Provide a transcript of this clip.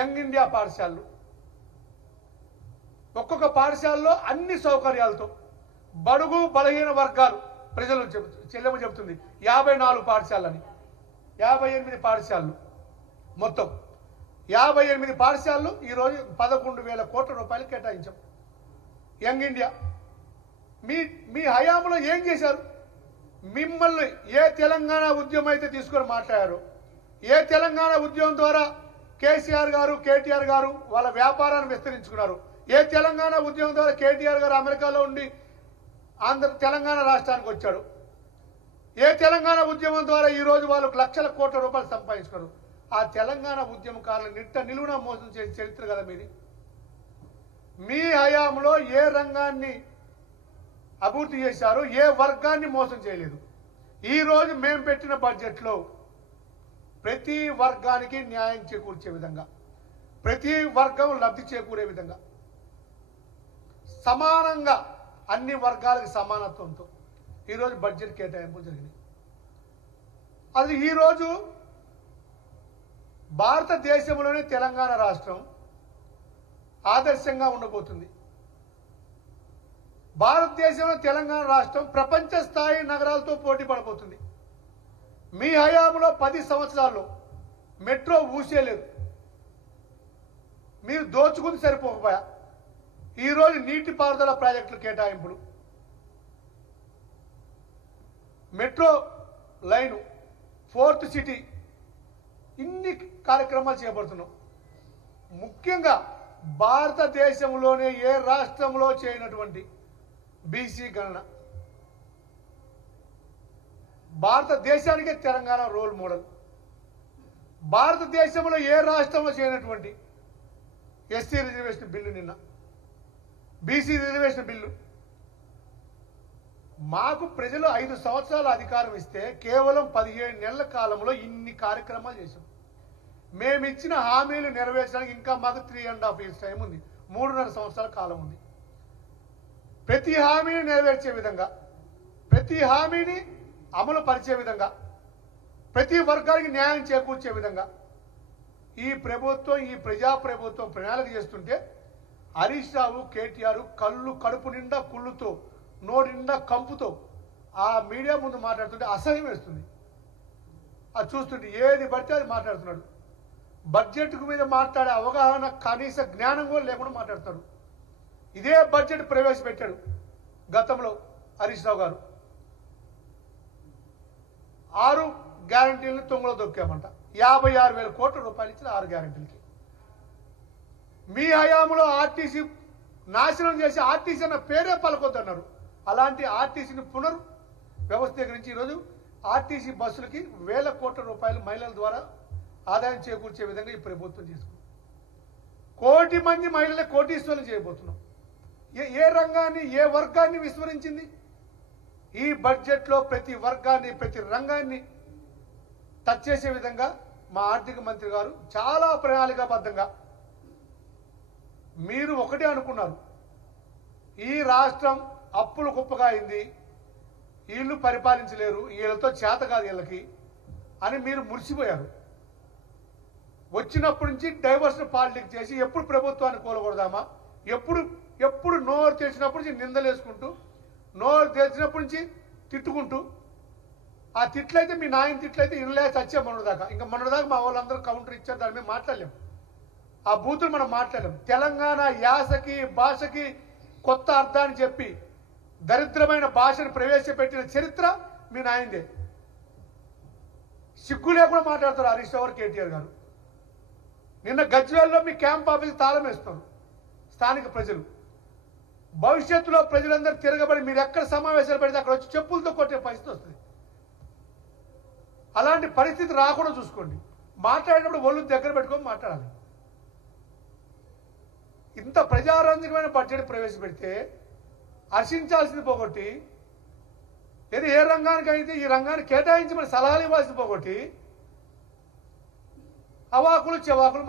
Young India పాఠశాలలు, ఒక్కొక్క పాఠశాలలో అన్ని సౌకర్యాలతో బడుగు బలహీన వర్గాలు ప్రజలు చెల్లెమ్మ చెబుతుంది 54 పాఠశాలని, 58 పాఠశాలలు, మొత్తం 58 పాఠశాలలు ఈరోజు 11,000 కోట్ల రూపాయలు కేటాయించాం. యంగ్ ఇండియా మీ హయాంలో ఏం చేశారు? మిమ్మల్ని ఏ తెలంగాణ ఉద్యమం అయితే తీసుకొని మాట్లాడారు, ఏ తెలంగాణ ఉద్యమం ద్వారా కేసీఆర్ గారు కేటీఆర్ గారు వాళ్ళ వ్యాపారాన్ని విస్తరించుకున్నారు, ఏ తెలంగాణ ఉద్యమం ద్వారా కేటీఆర్ గారు అమెరికాలో ఉండి తెలంగాణ రాష్ట్రానికి వచ్చాడు, ఏ తెలంగాణ ఉద్యమం ద్వారా ఈరోజు వాళ్ళకు లక్షల కోట్ల రూపాయలు సంపాదించుకున్నారు, ఆ తెలంగాణ ఉద్యమకారులను నిట్ట నిలువున మోసం చేసిన చరిత్ర కదా మీది. మీ హయాంలో ఏ రంగాన్ని అభివృద్ధి చేశారు, ఏ వర్గాన్ని మోసం చేయలేదు. ఈరోజు మేము పెట్టిన బడ్జెట్లో ప్రతి వర్గానికి న్యాయం చేకూర్చే విధంగా, ప్రతి వర్గం లబ్ధి చేకూరే విధంగా, సమానంగా అన్ని వర్గాలకు సమానత్వంతో ఈరోజు బడ్జెట్ కేటాయింపులు జరిగినాయి. అది ఈరోజు భారతదేశంలోనే తెలంగాణ రాష్ట్రం ఆదర్శంగా ఉండబోతుంది. భారతదేశంలో తెలంగాణ రాష్ట్రం ప్రపంచ స్థాయి నగరాలతో పోటీ పడబోతుంది. మీ హయాంలో 10 సంవత్సరాల్లో మెట్రో ఊసేలేదు, మీరు దోచుకుని సరిపోకపోయా. ఈరోజు నీటిపారుదల ప్రాజెక్టుల కేటాయింపులు, మెట్రో లైను, 4th సిటీ, ఇన్ని కార్యక్రమాలు చేపడుతున్నాం. ముఖ్యంగా భారతదేశంలోనే ఏ రాష్ట్రంలో చేయనటువంటి బీసీ గణన, భారతదేశానికే తెలంగాణ రోల్ మోడల్. భారతదేశంలో ఏ రాష్ట్రంలో చేయనటువంటి ఎస్సీ రిజర్వేషన్ బిల్లు, నిన్న బీసీ రిజర్వేషన్ బిల్లు. మాకు ప్రజలు 5 సంవత్సరాల అధికారం ఇస్తే కేవలం 17 నెలల కాలంలో ఇన్ని కార్యక్రమాలు చేశాం. మేము ఇచ్చిన హామీలు నెరవేర్చడానికి ఇంకా మాకు 3.5 years టైం ఉంది, 3.5 సంవత్సరాల కాలం ఉంది. ప్రతి హామీని నెరవేర్చే విధంగా, ప్రతి హామీని అమలు పరిచే విధంగా, ప్రతి వర్గానికి న్యాయం చేకూర్చే విధంగా ఈ ప్రభుత్వం, ఈ ప్రజా ప్రభుత్వం ప్రణాళిక చేస్తుంటే హరీష్ రావు కేటీఆర్ కడుపు నిండా కుళ్ళుతో, నోటి నిండా కంపుతో ఆ మీడియా ముందు మాట్లాడుతుంటే అసహ్యం వేస్తుంది. అది చూస్తుంటే ఏది పడితే అది మాట్లాడుతున్నాడు. బడ్జెట్ మీద మాట్లాడే అవగాహన, కనీస జ్ఞానం కూడా లేకుండా మాట్లాడతాడు. ఇదే బడ్జెట్ ప్రవేశపెట్టాడు గతంలో హరీష్ రావు గారు. 6 గ్యారంటీలను తొంగలో దొక్కామంట. 56,000 కోట్ల రూపాయలు ఇచ్చిన 6 గ్యారంటీలకి. మీ హయాంలో ఆర్టీసీ నాశనం చేసి ఆర్టీసీ అన్న పేరే పలకొద్దన్నారు. అలాంటి ఆర్టీసీని వ్యవస్థీకరించి ఈరోజు ఆర్టీసీ బస్సులకి 1,000 కోట్ల రూపాయలు మహిళల ద్వారా ఆదాయం చేకూర్చే విధంగా ఈ ప్రభుత్వం చేసుకుంది. 1 కోటి మంది మహిళలే కోటీశ్వరులు చేయబోతున్నాం. ఏ రంగాన్ని, ఏ వర్గాన్ని విస్మరించింది? ఈ బడ్జెట్లో ప్రతి వర్గాన్ని, ప్రతి రంగాన్ని టచ్ చేసే విధంగా మా ఆర్థిక మంత్రి గారు చాలా ప్రణాళికాబద్ధంగా. మీరు ఒకటే అనుకున్నారు, ఈ రాష్ట్రం అప్పులు కుప్పగా అయింది, వీళ్ళు పరిపాలించలేరు, వీళ్ళతో చేత కాదు వీళ్ళకి అని మీరు మురిసిపోయారు. వచ్చినప్పటి నుంచి డైవర్షన్ పాలిటిక్స్ చేసి ఎప్పుడు ప్రభుత్వాన్ని కూలగొడదామా, ఎప్పుడు నోరు తెరిచినప్పటి నుంచి నిందలేసుకుంటూ, నోరు తెరిచినప్పటి నుంచి తిట్టుకుంటూ, ఆ తిట్లయితే మీ నాయన తిట్లయితే ఇనలే చచ్చే మొన్నదాకా. ఇంకా మొన్నదాకా మా వాళ్ళందరూ కౌంటర్ ఇచ్చారు, దాని మీద మాట్లాడలేం, ఆ బూతులు మనం మాట్లాడలేం. తెలంగాణ యాసకి, భాషకి కొత్త అర్థాన్ని చెప్పి దరిద్రమైన భాషను ప్రవేశపెట్టిన చరిత్ర మీ నాయనదే. సిగ్గు లేకుండా మాట్లాడతారు హరీష్ రావు కేటీఆర్ గారు. నిన్న గజ్వేల్లో మీ క్యాంప్ ఆఫీస్ తాళం వేస్తున్నారు స్థానిక ప్రజలు. భవిష్యత్తులో ప్రజలందరూ తిరగబడి మీరు ఎక్కడ సమావేశాలు పెడితే అక్కడ వచ్చి చెప్పులతో కొట్టే పరిస్థితి వస్తుంది. అలాంటి పరిస్థితి రాకుండా చూసుకోండి. మాట్లాడేటప్పుడు ఒళ్ళు దగ్గర పెట్టుకొని మాట్లాడాలి. ఇంత ప్రజారంజకమైన బడ్జెట్ ప్రవేశపెడితే హర్షించాల్సింది పోగొట్టి, ఏదో ఏ రంగానికి అయితే ఈ రంగాన్ని కేటాయించమని సలహాలు ఇవ్వాల్సింది పోగొట్టి అవాకులు చెవాకులు